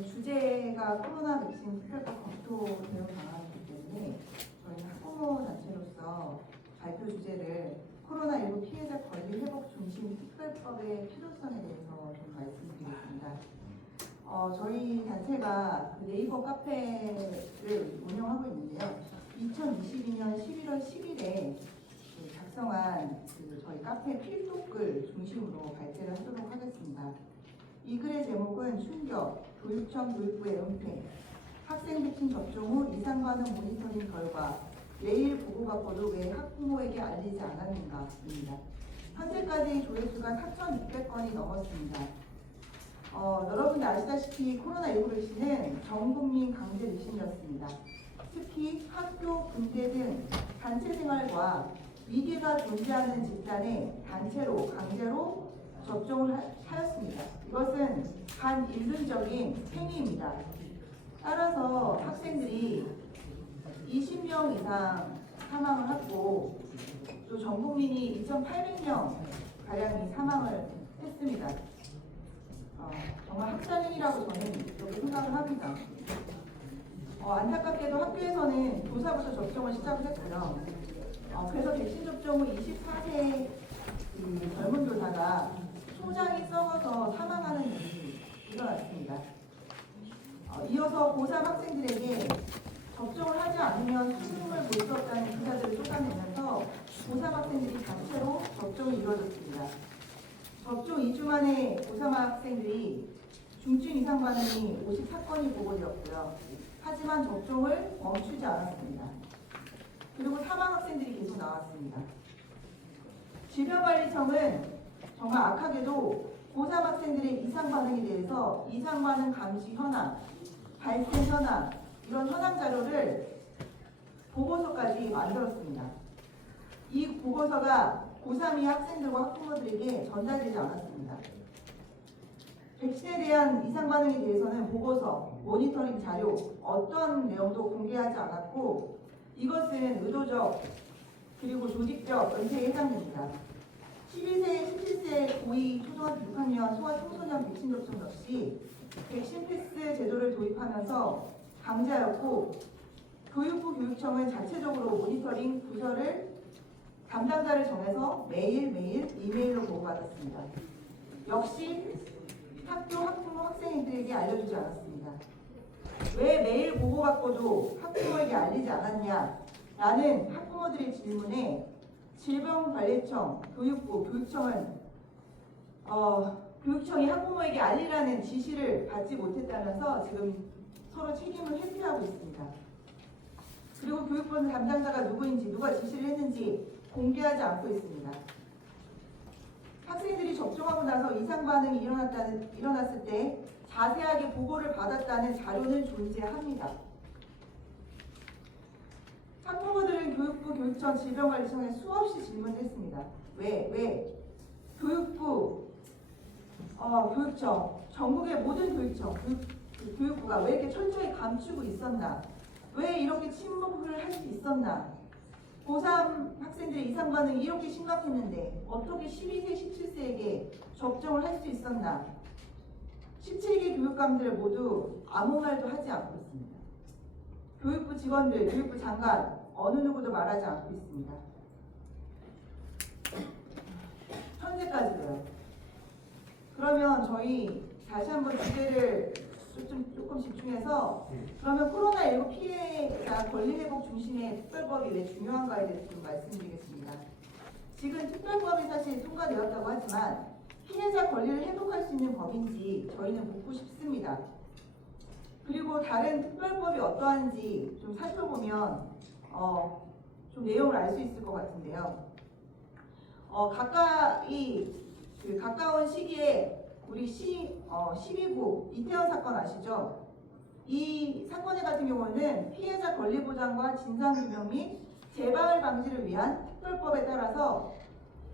오늘 주제가 코로나 백신 특별법 검토 대응 방안이기 때문에 저희는 학부모 단체로서 발표 주제를 코로나19 피해자 권리 회복 중심 특별법의 필요성에 대해서 좀 말씀드리겠습니다. 저희 단체가 네이버 카페를 운영하고 있는데요. 2022년 11월 10일에 작성한 저희 카페 필독글 중심으로 발제를 하도록 하겠습니다. 이 글의 제목은 충격, 교육청 교육부의 은폐, 학생 백신 접종 후 이상 반응 모니터링 결과 매일 보고받고도 왜 학부모에게 알리지 않았는가입니다. 현재까지 조회수가 4,600건이 넘었습니다. 여러분들 아시다시피 코로나19 백신은 전 국민 강제 백신이었습니다. 특히 학교, 군대 등 단체 생활과 위계가 존재하는 집단에 단체로 강제로 접종을 하였습니다. 이것은 반인륜적인 행위입니다. 따라서 학생들이 20명 이상 사망을 하고 또 전 국민이 2,800명 가량이 사망을 했습니다. 정말 학살행위라고 저는 이렇게 생각을 합니다. 안타깝게도 학교에서는 교사부터 접종을 시작을 했고요. 그래서 백신 접종 후 24세 젊은 교사가 소장이 썩어서 사망하는 일이 일어났습니다. 이어서 고3 학생들에게 접종을 하지 않으면 수능을 볼 수 없다는 기사들을 쏟아내면서 고3 학생들이 단체로 접종이 이루어졌습니다. 접종 2주 만에 고3 학생들이 중증 이상 반응이 54건이 보고되었고요. 하지만 접종을 멈추지 않았습니다. 그리고 사망 학생들이 계속 나왔습니다. 질병관리청은 정말 악하게도 고3 학생들의 이상 반응에 대해서 이상 반응 감시 현황, 발생 현황, 이런 현황 자료를 보고서까지 만들었습니다. 이 보고서가 고3이 학생들과 학부모들에게 전달되지 않았습니다. 백신에 대한 이상 반응에 대해서는 보고서, 모니터링 자료, 어떠한 내용도 공개하지 않았고 이것은 의도적 그리고 조직적 은폐에 해당됩니다. 12세, 17세 고2 초등학교 6학년 소아청소년 백신 접종 역시 백신 패스 제도를 도입하면서 강제하였고 교육부 교육청은 자체적으로 모니터링 부서를 담당자를 정해서 매일매일 이메일로 보고받았습니다. 역시 학교, 학부모, 학생들에게 알려주지 않았습니다. 왜 매일 보고받고도 학부모에게 알리지 않았냐라는 학부모들의 질문에 질병관리청, 교육부, 교육청이 학부모에게 알리라는 지시를 받지 못했다면서 지금 서로 책임을 회피하고 있습니다. 그리고 교육부 담당자가 누구인지, 누가 지시를 했는지 공개하지 않고 있습니다. 학생들이 접종하고 나서 이상 반응이 일어났을 때 자세하게 보고를 받았다는 자료는 존재합니다. 학부모들은 교육부, 교육청, 질병관리청에 수없이 질문했습니다. 왜? 교육부, 교육청, 전국의 모든 교육청, 교육부가 왜 이렇게 철저히 감추고 있었나? 왜 이렇게 침묵을 할 수 있었나? 고3 학생들의 이상 반응이 이렇게 심각했는데 어떻게 12세, 17세에게 접종을 할 수 있었나? 17개 교육감들 모두 아무 말도 하지 않고 있습니다. 교육부 직원들, 교육부 장관 어느 누구도 말하지 않고 있습니다. 현재까지도요. 그러면 저희 다시 한번 주제를 조금 집중해서 그러면 코로나19 피해자 권리회복 중심의 특별법이 왜 중요한가에 대해서 좀 말씀드리겠습니다. 지금 특별법이 사실 통과되었다고 하지만 피해자 권리를 회복할 수 있는 법인지 저희는 묻고 싶습니다. 그리고 다른 특별법이 어떠한지 좀 살펴보면 좀 내용을 알 수 있을 것 같은데요. 가까운 시기에 우리 12구 이태원 사건 아시죠? 이 사건 같은 경우는 피해자 권리 보장과 진상규명 및 재발 방지를 위한 특별법에 따라서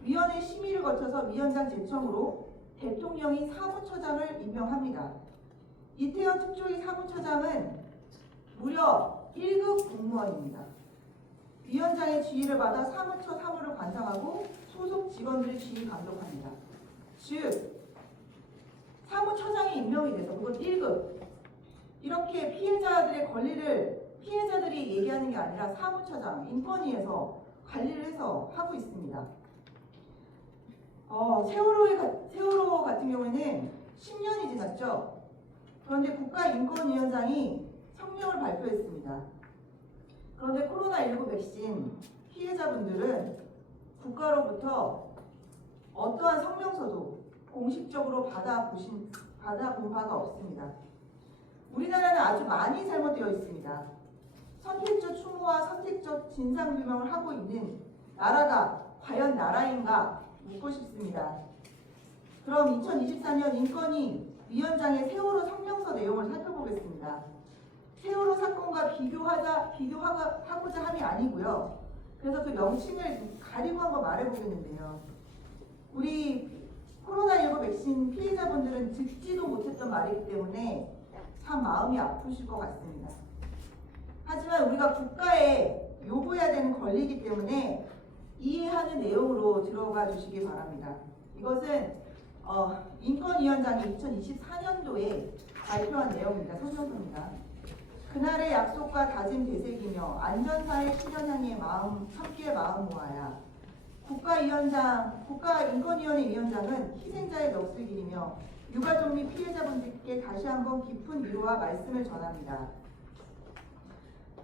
위원회 심의를 거쳐서 위원장 제청으로 대통령이 사무처장을 임명합니다. 이태원 특조위 사무처장은 무려 1급 공무원입니다. 위원장의 지휘를 받아 사무처 사무를 관장하고 소속 직원들의 지휘 감독합니다. 즉 사무처장이 임명이 돼서 그건 1급 이렇게 피해자들의 권리를 피해자들이 얘기하는 게 아니라 사무처장, 인권위에서 관리를 해서 하고 있습니다. 세월호 같은 경우에는 10년이 지났죠. 그런데 국가인권위원장이 성명을 발표했습니다. 그런데 코로나19 백신 피해자분들은 국가로부터 어떠한 성명서도 공식적으로 받아본 바가 없습니다. 우리나라는 아주 많이 잘못되어 있습니다. 선택적 추모와 선택적 진상규명을 하고 있는 나라가 과연 나라인가 묻고 싶습니다. 그럼 2024년 인권위 위원장의 세월호 성명서 내용을 살펴보겠습니다. 세월호 사건과 비교하고자 함이 아니고요. 그래서 그 명칭을 가리고 한번 말해보겠는데요. 우리 코로나19 백신 피해자분들은 듣지도 못했던 말이기 때문에 참 마음이 아프실 것 같습니다. 하지만 우리가 국가에 요구해야 되는 권리이기 때문에 이해하는 내용으로 들어가 주시기 바랍니다. 이것은 인권위원장이 2024년도에 발표한 내용입니다. 성명서입니다. 그날의 약속과 다짐 되새기며 안전사회 실현 향해 함께 마음 모아야. 국가인권위원회 위원장은 희생자의 넋을 기리며 유가족 및 피해자분들께 다시 한번 깊은 위로와 말씀을 전합니다.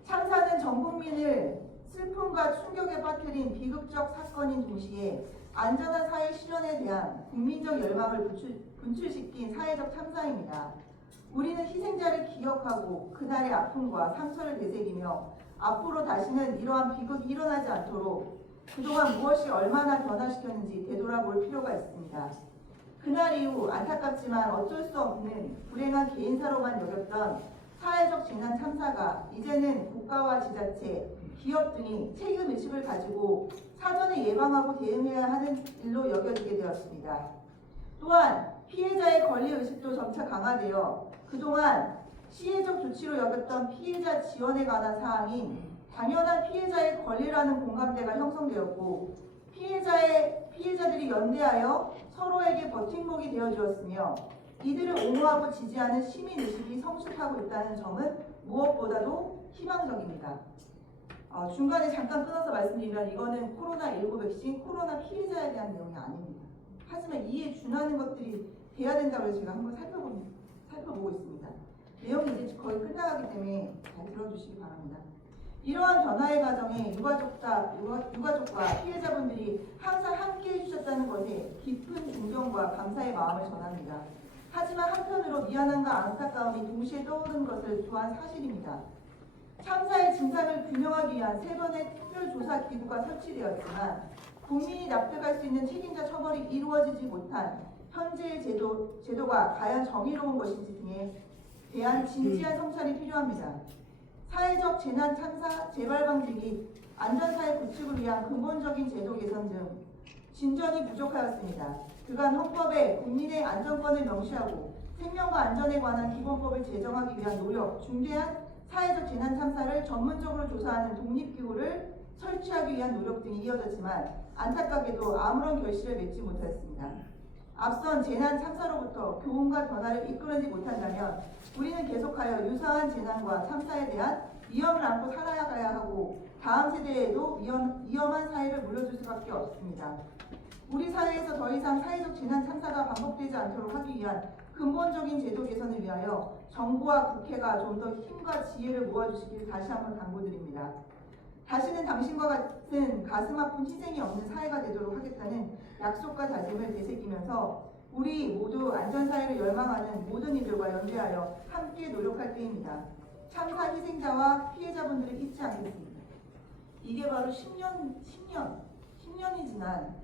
참사는 전 국민을 슬픔과 충격에 빠뜨린 비극적 사건인 동시에 안전한 사회 실현에 대한 국민적 열망을 분출시킨 사회적 참사입니다. 우리는 희생자를 기억하고 그날의 아픔과 상처를 되새기며 앞으로 다시는 이러한 비극이 일어나지 않도록 그동안 무엇이 얼마나 변화시켰는지 되돌아볼 필요가 있습니다. 그날 이후 안타깝지만 어쩔 수 없는 불행한 개인사로만 여겼던 사회적 재난 참사가 이제는 국가와 지자체, 기업 등이 책임의식을 가지고 사전에 예방하고 대응해야 하는 일로 여겨지게 되었습니다. 또한 피해자의 권리의식도 점차 강화되어 그동안 시혜적 조치로 여겼던 피해자 지원에 관한 사항인 당연한 피해자의 권리라는 공감대가 형성되었고 피해자들이 연대하여 서로에게 버팀목이 되어주었으며 이들을 옹호하고 지지하는 시민의식이 성숙하고 있다는 점은 무엇보다도 희망적입니다. 중간에 잠깐 끊어서 말씀드리면 이거는 코로나19 백신, 코로나 피해자에 대한 내용이 아닙니다. 하지만 이에 준하는 것들이 돼야 된다고 해서 제가 한번 살펴보고 있습니다. 내용이 이제 거의 끝나가기 때문에 잘 들어주시기 바랍니다. 이러한 변화의 과정에 유가족과 피해자분들이 항상 함께 해주셨다는 것에 깊은 존경과 감사의 마음을 전합니다. 하지만 한편으로 미안함과 안타까움이 동시에 떠오르는 것을 또한 사실입니다. 참사의 진상을 규명하기 위한 3번의 특별조사기구가 설치되었지만 국민이 납득할 수 있는 책임자 처벌이 이루어지지 못한 현재의 제도가 과연 정의로운 것인지 등에 대한 진지한 성찰이 필요합니다. 사회적 재난 참사 재발 방지 및 안전사회 구축을 위한 근본적인 제도 개선 등 진전이 부족하였습니다. 그간 헌법에 국민의 안전권을 명시하고 생명과 안전에 관한 기본법을 제정하기 위한 노력, 중대한 사회적 재난 참사를 전문적으로 조사하는 독립기구를 설치하기 위한 노력 등이 이어졌지만 안타깝게도 아무런 결실을 맺지 못하였습니다. 앞선 재난 참사로부터 교훈과 변화를 이끌지 못한다면 우리는 계속하여 유사한 재난과 참사에 대한 위험을 안고 살아가야 하고 다음 세대에도 위험한 사회를 물려줄 수밖에 없습니다. 우리 사회에서 더 이상 사회적 재난 참사가 반복되지 않도록 하기 위한 근본적인 제도 개선을 위하여 정부와 국회가 좀 더 힘과 지혜를 모아주시길 다시 한번 당부드립니다. 다시는 당신과 같은 가슴 아픈 희생이 없는 사회가 되도록 하겠다는 약속과 다짐을 되새기면서 우리 모두 안전사회를 열망하는 모든 이들과 연대하여 함께 노력할 때입니다. 참사 희생자와 피해자분들을 잊지 않겠습니다. 이게 바로 10년이 지난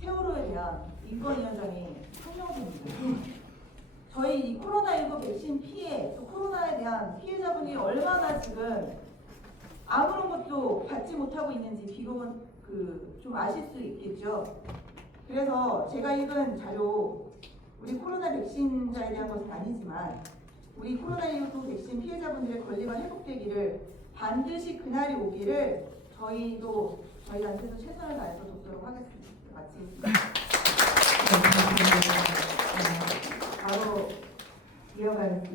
세월호에 대한 인권위원장의 성명서입니다. 저희 이 코로나19 백신 피해, 또 코로나에 대한 피해자분이 얼마나 지금 아무런 것도 받지 못하고 있는지 비교는 좀 아실 수 있겠죠. 그래서 제가 읽은 자료, 우리 코로나 백신자에 대한 것은 아니지만 우리 코로나19 백신 피해자분들의 권리가 회복되기를 반드시 그날이 오기를 저희한테도 최선을 다해서 돕도록 하겠습니다. 마치겠습니다. 바로 이어가겠습니다.